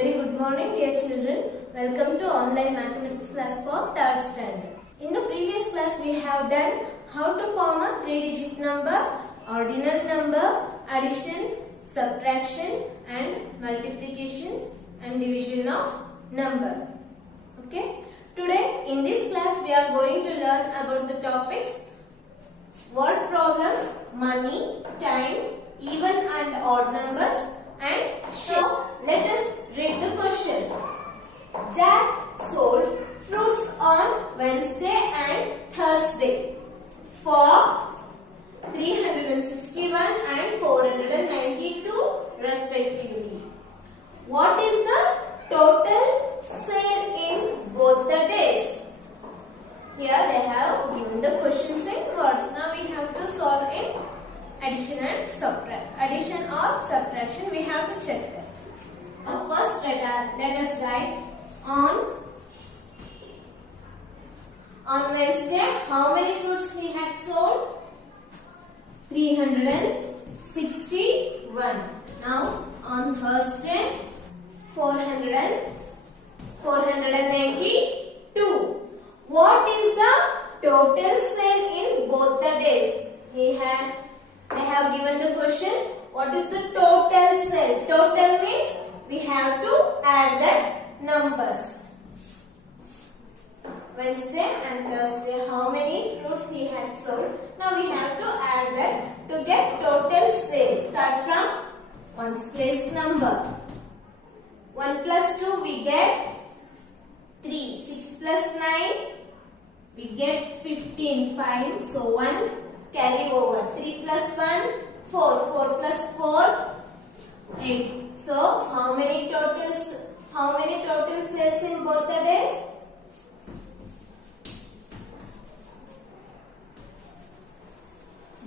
Very good morning, dear children. Welcome to online mathematics class for 3rd standard. In the previous class, we have done how to form a 3-digit number, ordinal number, addition, subtraction, and multiplication and division of number. Okay. Today, in this class, we are going to learn about the topics word problems, money, time, even and odd numbers, and share. Let us read the question. Jack sold fruits on Wednesday and Thursday for 361 and 492 respectively. What is the total sale in both the days? Here they have given the questions in words. Now we have to solve in addition and addition or subtraction. We have to check that. First let us write on Wednesday how many fruits he had sold? 361. Now on Thursday 492. What is the total sale in both the days? They have given the question. What is the total sale? Total means we have to add the numbers. Wednesday and Thursday, how many fruits he had sold? Now we have to add that to get total sale. Start from ones place number. 1 plus 2 we get 3. 6 plus 9 we get 15. 5. So 1 carry over. 3 plus 1 4. 4 plus 4 8. So how many total sales in both the days?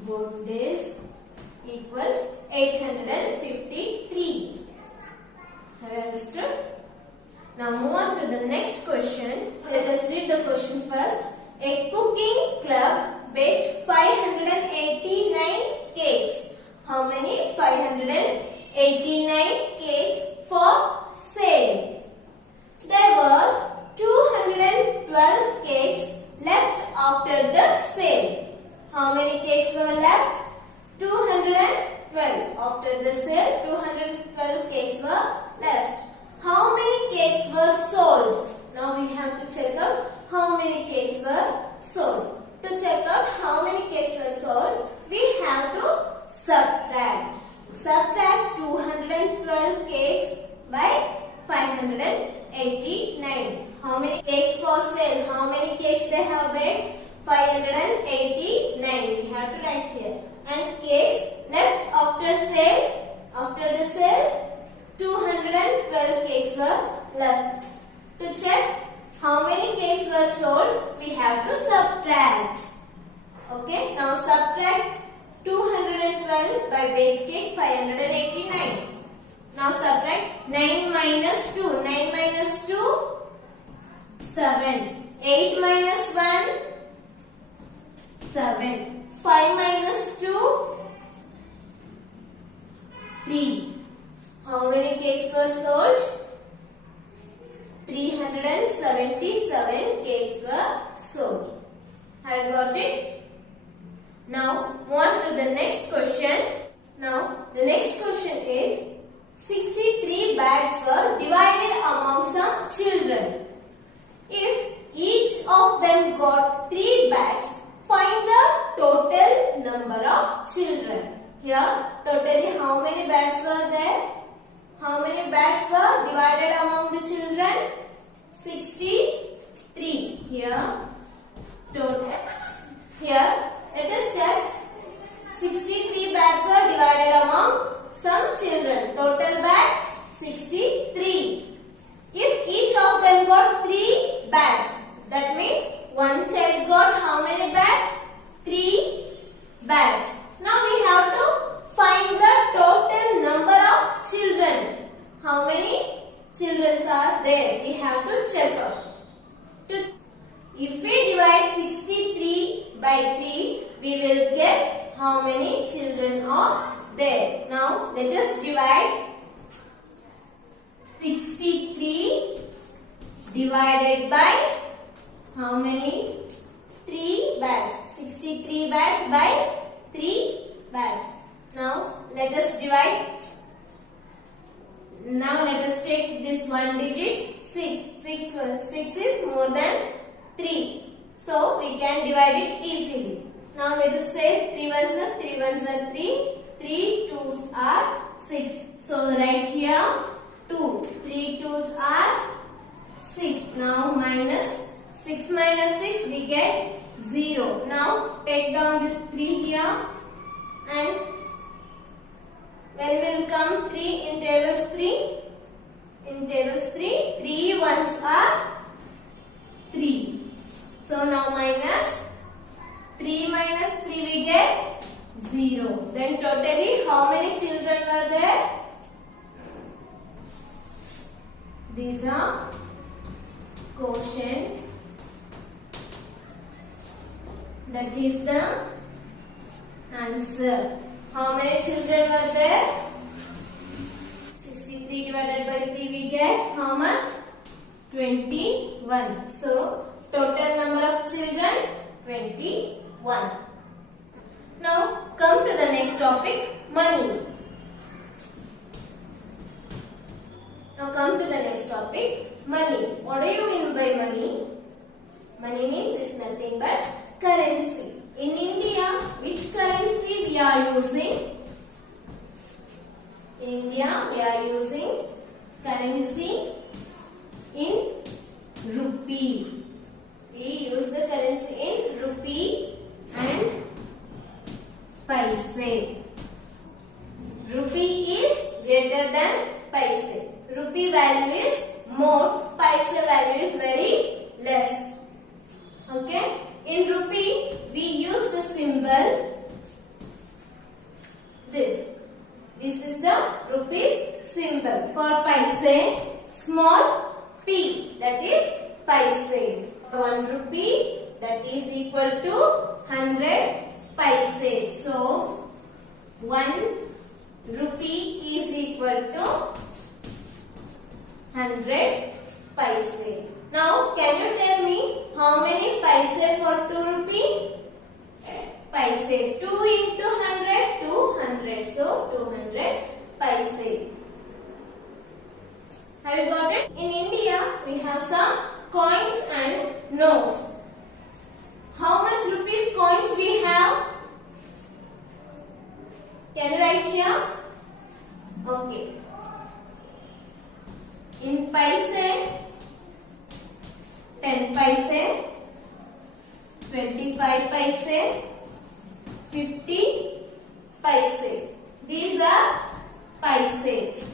Both days equals 853. Have you understood? Now move on to the next question. Let us read the question first. A cooking club baked 589 cakes. How many? 589 cakes for sale. There were 212 cakes left after the sale. How many cakes were left? 212. After the sale, 212 cakes were left. How many cakes were sold? Now we have to check out how many cakes were sold. To check out how many cakes were sold, we have to subtract. Subtract 212 cakes by 589. How many cakes for sale? How many cakes they have baked? 589. We have to write here. And cakes left after sale. After the sale, 212 cakes were left. To check how many cakes were sold, we have to subtract. Okay. Now subtract 212 by baked cake 589. Now subtract 9 minus 2. 9 minus 2, 7. 8 minus 1, 7. 5 minus 2, 3. How many cakes were sold? 377 cakes were sold. Have you got it? Now, move on to the next question. Now, the next question is 63 bags were divided among some children. If each of them got 3 bags, find the total number of children. Here, totally how many bags were there? How many bags were divided among the children? 63. Here, let us check. 63 bags were divided among some children. Total bags 63. If each of them got 3 bags, that means one child got how many bags? 3 bags. Now we have to find the total number of children. How many children are there? We have to check out. If we divide 63 by 3, we will get how many children are there. Now let us divide 60 63 divided by how many? 3 bags. 63 bags by 3 bags. Now let us divide. Now let us take this one digit 6. 6 is more than 3. So we can divide it easily. Now let us say 3 ones are 3 ones are 3. 3 twos are 6. So write here 2. 3 twos are 6. Now minus 6 minus 6 we get 0. Now take down this 3 here, and when will come 3 in tables 3? In tables 3, 3 ones are 3. So now minus 3 minus 3 we get 0. Then totally how many children were there? These are quotient. That is the answer. How many children were there? 63 divided by 3 we get how much? 21. So total number of children 21. Now come to the next topic, money. Now come to the next topic, money. What do you mean by money? Money means it's nothing but currency. In India, which currency we are using? In India, we are using currency in rupee. We use the currency in rupee and paise. Rupee is greater than paise. Rupee value is more, paise value is very less. Okay? In rupee, we use the symbol this. This is the rupees symbol. For paise, small p, that is paise. 1 rupee, that is equal to 100 paise. So 1 rupee is equal to 100 paise. Now can you tell me how many paise for 2 rupee? Paise. 2 into 100, 200. So 200 paise. Have you got it? In India, we have some coins and notes. How much rupees coins we have? Can you write here? Okay. In paise, 10 paise, 25 paise, 50 paise. These are paise.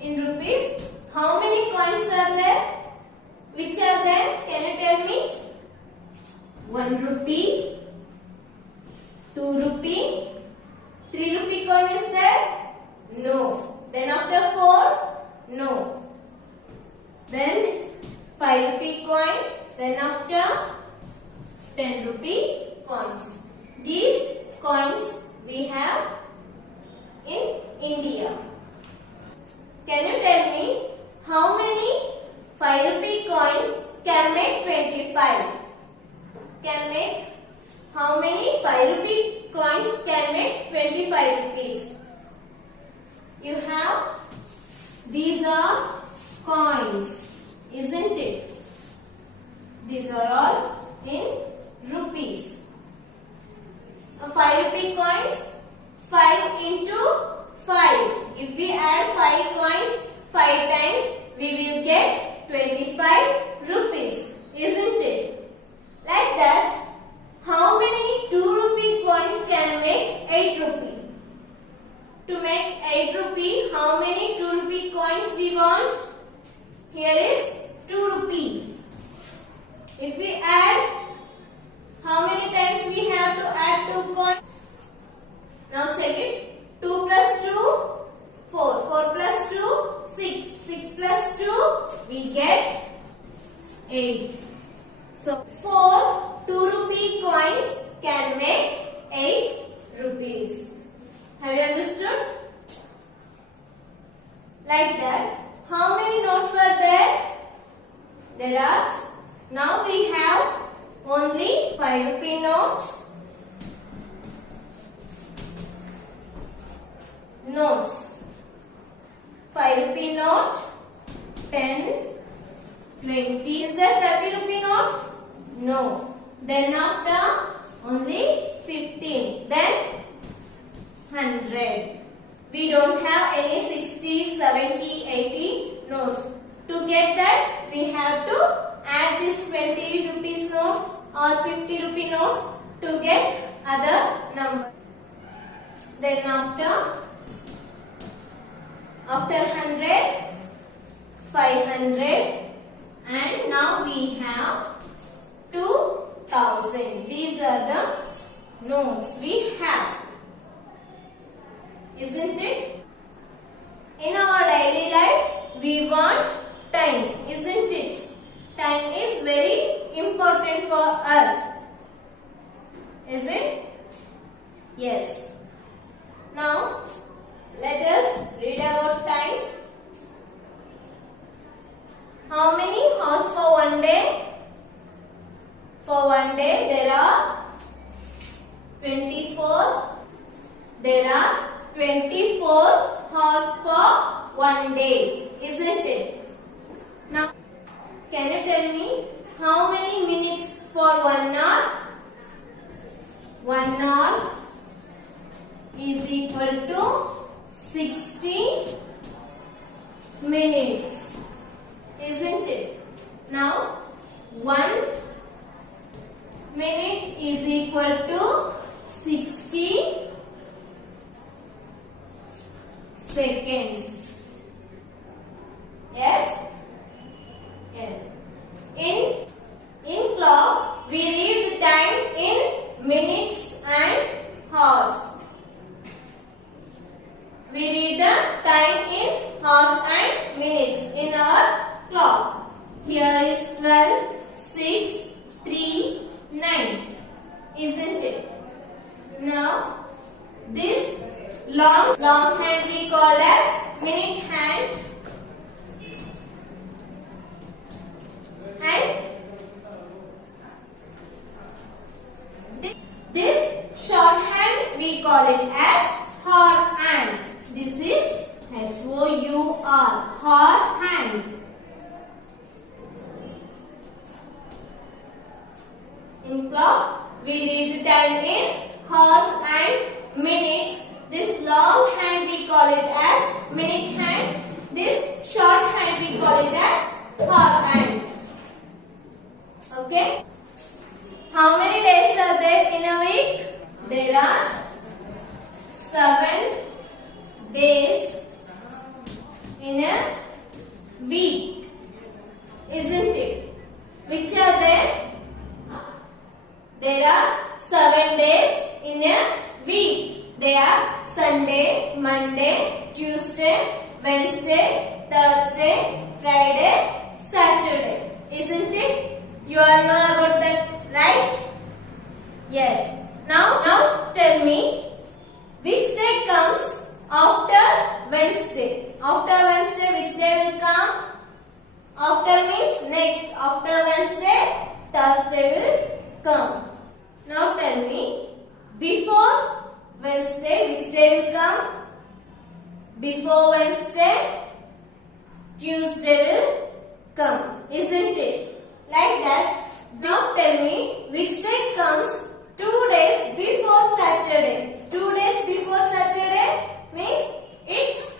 In rupees, how many coins are there? Which are there? Can you tell me? 1 rupee, 2 rupee, 3 rupee coin is there? No. Then after 4? No. Then 5 rupee coin. Then after 10 rupee coins. These coins we have in India. Can you tell me how many 5 rupee coins can make 25? Can make how many 5 rupee coins can make 25 rupees? You have, these are coins, isn't it? These are all in rupees. 5 rupee coins, 5 into 5. If we add 5 coins 5 times, we will get 25 rupees, isn't it? Like that, how many 2 rupee coins can make 8 rupee? To make 8 rupee, how many 2 rupee coins we want? Here is 2 rupee. If we add, how many times we have to add 2 coins? Now check it. 2 plus 2, 4. 4 plus 2, 6. 6 plus 2, we 5 rupee note, notes, 5 rupee note, 10, 20. Is there 30 rupee notes? No. Then after only 15. Then 100. We don't have any 60, 70, 80 notes. To get that, we have to add this 20 rupees notes or 50 rupee notes to get other number. Then after 100, 500, and now we have 2000. These are the notes we have. Isn't it? In our daily life, we want time, isn't it? Time is very important for us. Is it? Yes. Now, let us read about time. How many hours for one day? For one day, there are 24. There are 24 hours for one day, isn't it? Now, can you tell me how many minutes for 1 hour? 1 hour is equal to 60 minutes, isn't it? Now, 1 minute is equal to 60 seconds. Yes? Yes. In clock, we read the time in minutes and hours. We read the time in hours and minutes in our clock. Here is 12, 6, 3, 9. Isn't it? Now, this long hand we call as minute hand, and this short hand we call it as hour hand. This is H-O-U-R, hour hand. In clock, we read the time in hours and minutes. This long hand we call it as minute hand. This short hand we call it as hour hand. Okay. How many days are there in a week? There are 7 days in a week. Isn't it? Which are there? There are 7 days in a week. They are Sunday, Monday, Tuesday, Wednesday, Thursday, Friday, Saturday. Isn't it? You all know about that, right? Yes. Now tell me, which day comes after Wednesday? After Wednesday, which day will come? After means next. After Wednesday, Thursday will come. Now tell me, before Wednesday, which day will come? Before Wednesday, Tuesday will come. Isn't it? Like that. Now tell me, which day comes 2 days before Saturday? 2 days before Saturday means it's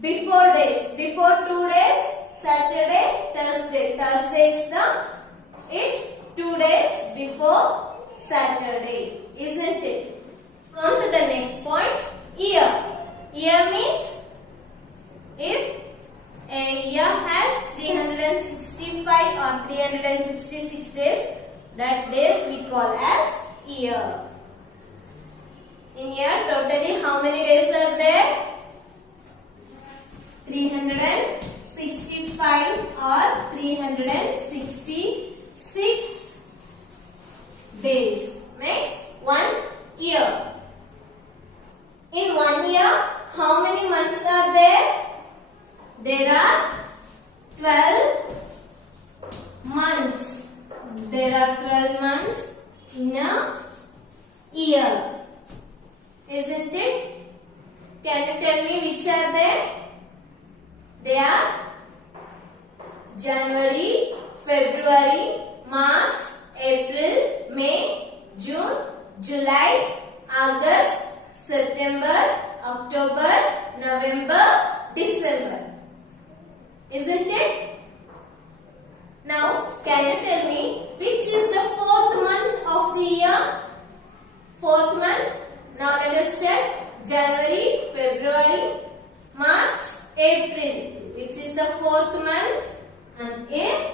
before days. Before 2 days, Saturday, Thursday. Thursday is it's 2 days before Saturday. Isn't it? Come to the next point. Year. Year means if a year has 365 or 366 days, that days we call as year. In year, totally how many days are there? 365 or 366 days makes 1 year. In 1 year, how many months are there? There are 12 months. there are 12 months in a year. Isn't it? Can you tell me which are there? They are January, February, March, April, May, June, July, August, September, October, November, December. Isn't it? Now, can you tell me which is the fourth month of the year? Fourth month. Now let us check. January, February, March, April. Which is the fourth month? And is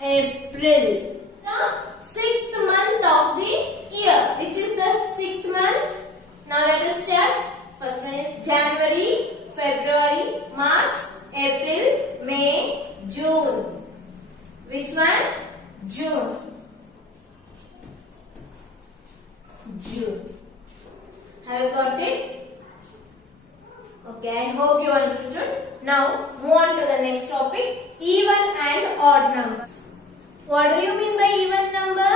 April. The sixth month of the year. Which is the sixth month? Now let us check. First one is January, February, March, April, May, June. Which one? June. June. Have you got it? Okay, I hope you understood. Now move on to the next topic. Even and odd number. What do you mean by even number?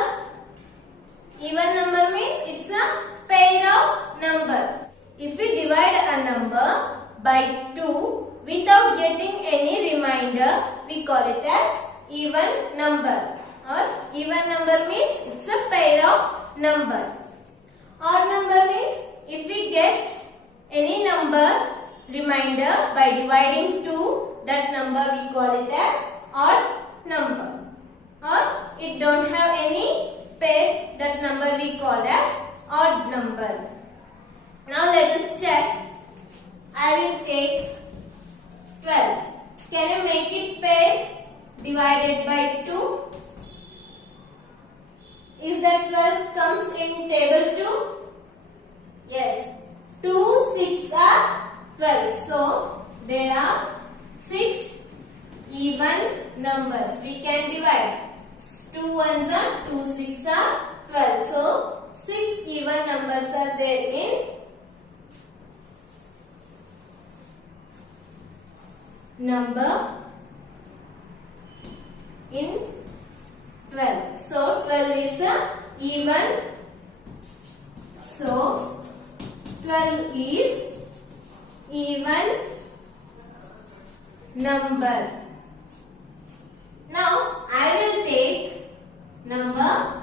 Even number means it's a pair of number. If we divide a number by 2 without getting any remainder, we call it as even number. Or even number means it's a pair of number. Odd number means if we get any number remainder by dividing 2, that number we call it as odd number. Or it don't have any pair, that number we call as odd number. Now let us check. I will take 12. Can you make it pair divided by 2? Is that 12 comes in table 2? Yes. 2 6 are 12. So there are 6 even numbers. We can divide. 2 ones are 2 6 are 12. So 6 even numbers are there in number in 12. So 12 is a even. So 12 is even number. Now I will take number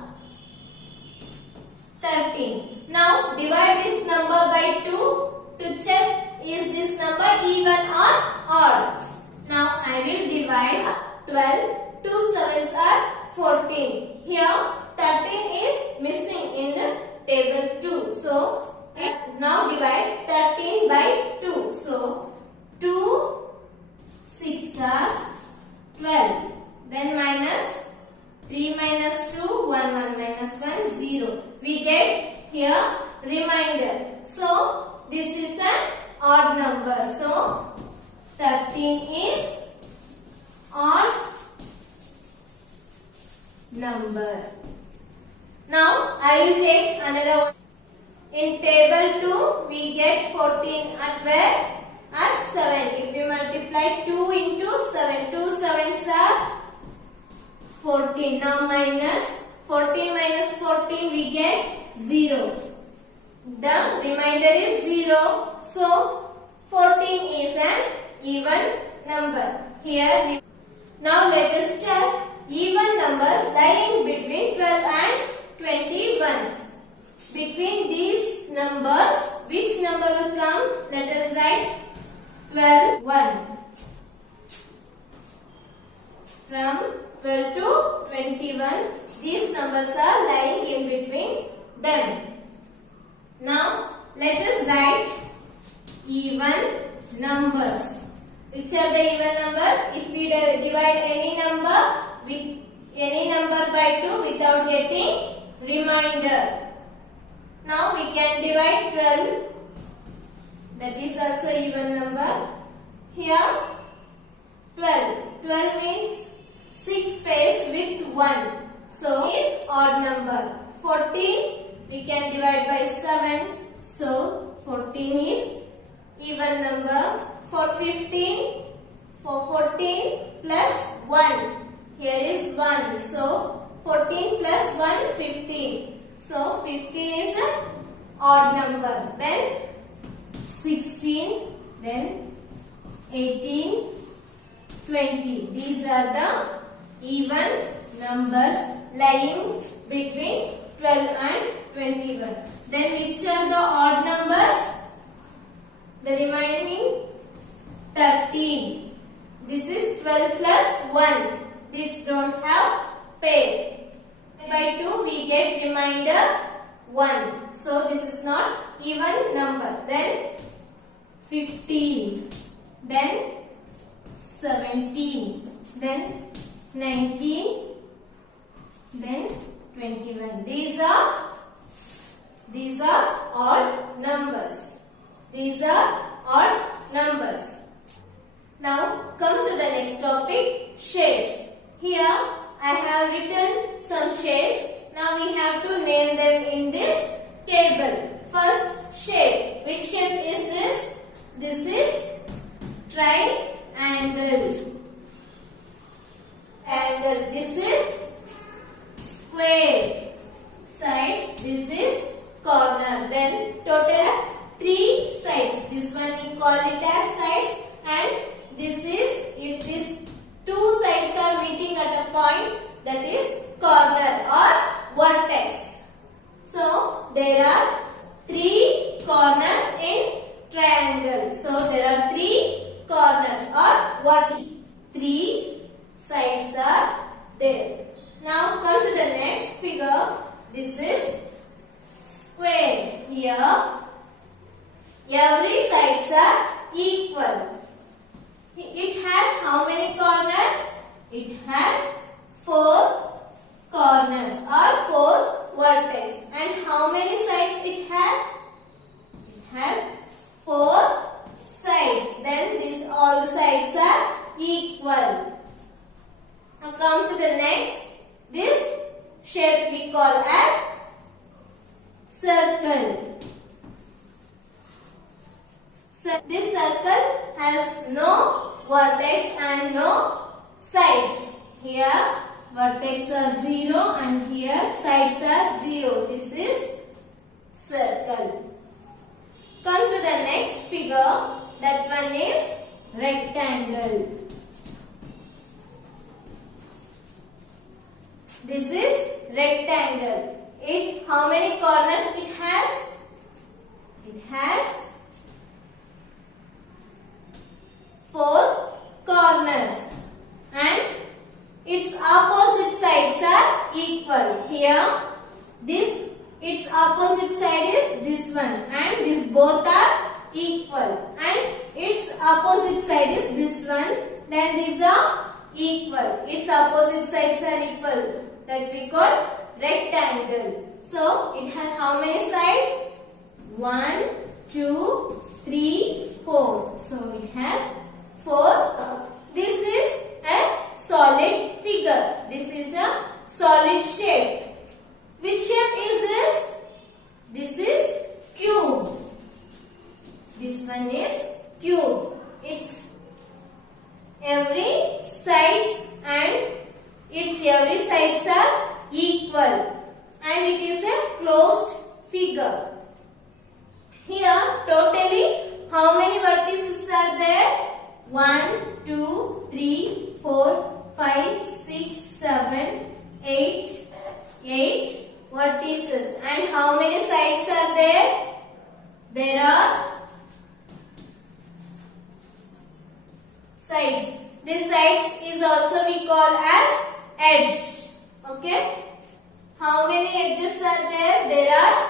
13. Now divide this number by 2 to check is this number even or odd. Now I will divide 12. 2 7s are 14. Here 13 is missing in the table 2. So now divide 13 by 2. So 2 6 are 12. Then minus 3 minus 2 1 1 minus 1 0. We get here remainder. So this is an odd number. So 13 is odd number. Now I will take another one. In table 2 we get 14 at where? At 7. If you multiply 2 into 7, 2 7s are 14. Now minus 14 minus 14 we get 0. The remainder is 0. So 14 is an even number. Here now let us check even numbers lying between 12 and 21. Between these numbers, which number will come? Let us write 12 1. From 12 to 21, these numbers are lying in between them. Now let us write even numbers. Which are the even numbers? If we divide any number with any number by 2 without getting remainder. Now we can divide 12. That is also even number. Here 12. 12 means 6 pairs with 1. So is odd number. 14 we can divide by 7. So 14 is even number. For 15, for 14 plus 1 Here is 1. So 14 plus 1, 15. So 15 is an odd number. Then 16, then 18, 20. These are the even numbers lying between 12 and 21. Then which are the odd numbers? The remaining 13. This is 12 plus 1. This don't have pair. By 2 we get remainder 1. So this is not even number. Then 15. Then 17. Then 19. Then 21. These are odd numbers. These are odd numbers. Now come to the next topic, shapes. Here I have written some shapes. Now we have to name them in this table. First shape. Which shape is this? This is triangle. Angle. This is square. Sides. This is corner. Then total 3 sides. This one we call it as sides, and this is, if these 2 sides are meeting at a point, that is corner or vertex. So there are 3 corners in triangle. So there are 3 corners or vertex. 3 sides are there. Now come to the next figure. This is square. Here every sides are equal. It has how many corners? It has 4 corners or 4 vertex. And how many sides it has? It has 4 sides. Then these all the sides are equal. Now come to the next. This shape we call as circle. This circle has no vertex and no sides. Here vertex are 0 and here sides are 0. This is circle. Come to the next figure. That one is rectangle. This is rectangle. How many corners it has? It has 4 corners, and its opposite sides are equal. Here its opposite side is this one, and these both are equal, and its opposite side is this one. Then these are equal. Its opposite sides are equal. That we call rectangle. So it has how many sides? 1, 2, 3, 4. So it has 4. This is a solid figure. This is a solid shape. Which shape is this? This is cube. This one is cube. Its every sides and its every sides are equal, and it is a closed figure. Here totally how many vertices are there? 1, 2, 3, 4, 5, 6, 7, 8. 8 vertices. And how many sides are there? There are sides. This sides is also we call as edge. Okay. How many edges are there? There are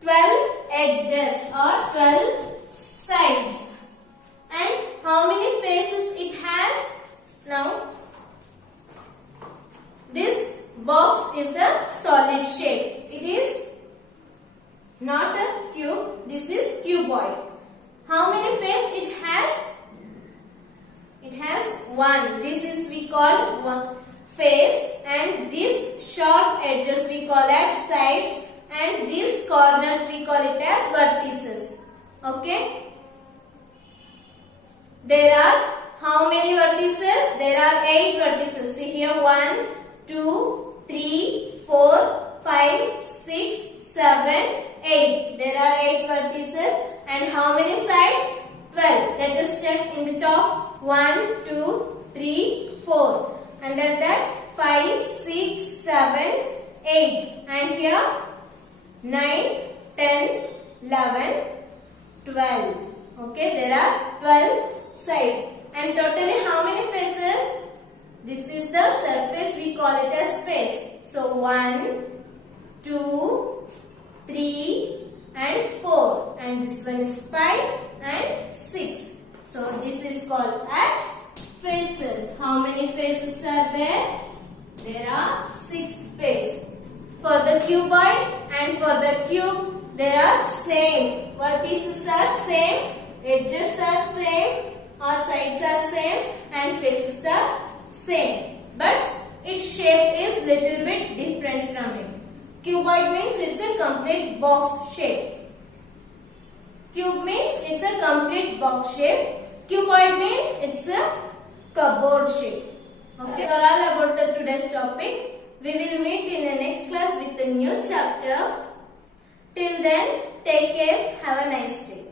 12 edges or 12 sides. And how many faces it has? Now, this box is a solid shape. It is not a cube. This is cuboid. How many faces it has? It has 1. This is we call one face, and these short edges we call as sides, and these corners we call it as vertices. Okay. There are how many vertices? There are 8 vertices. here 1, 2, 3, 4, 5, 6, 7, 8. There are 8 vertices and how many sides? 12. Let us check in the top. 1, 2, 3, 4. Under that 5, 6, 7, 8. And here 9, 10, 11, 12. Okay, there are 12 sides. And totally how many faces? This is the surface, we call it as face. So 1, 2, 3 and 4. And this one is 5 and 6. So this is called as faces. How many faces are there? There are 6 faces. For the cuboid and for the cube, there are same. Vertices are same, edges are same, or sides are same, and faces are same. But its shape is little bit different from it. Cuboid means it's a complete box shape. Cube means it's a complete box shape. Cuboid means it's a cupboard shape. Okay, that's all about the today's topic. We will meet in the next class with a new chapter. Till then, take care. Have a nice day.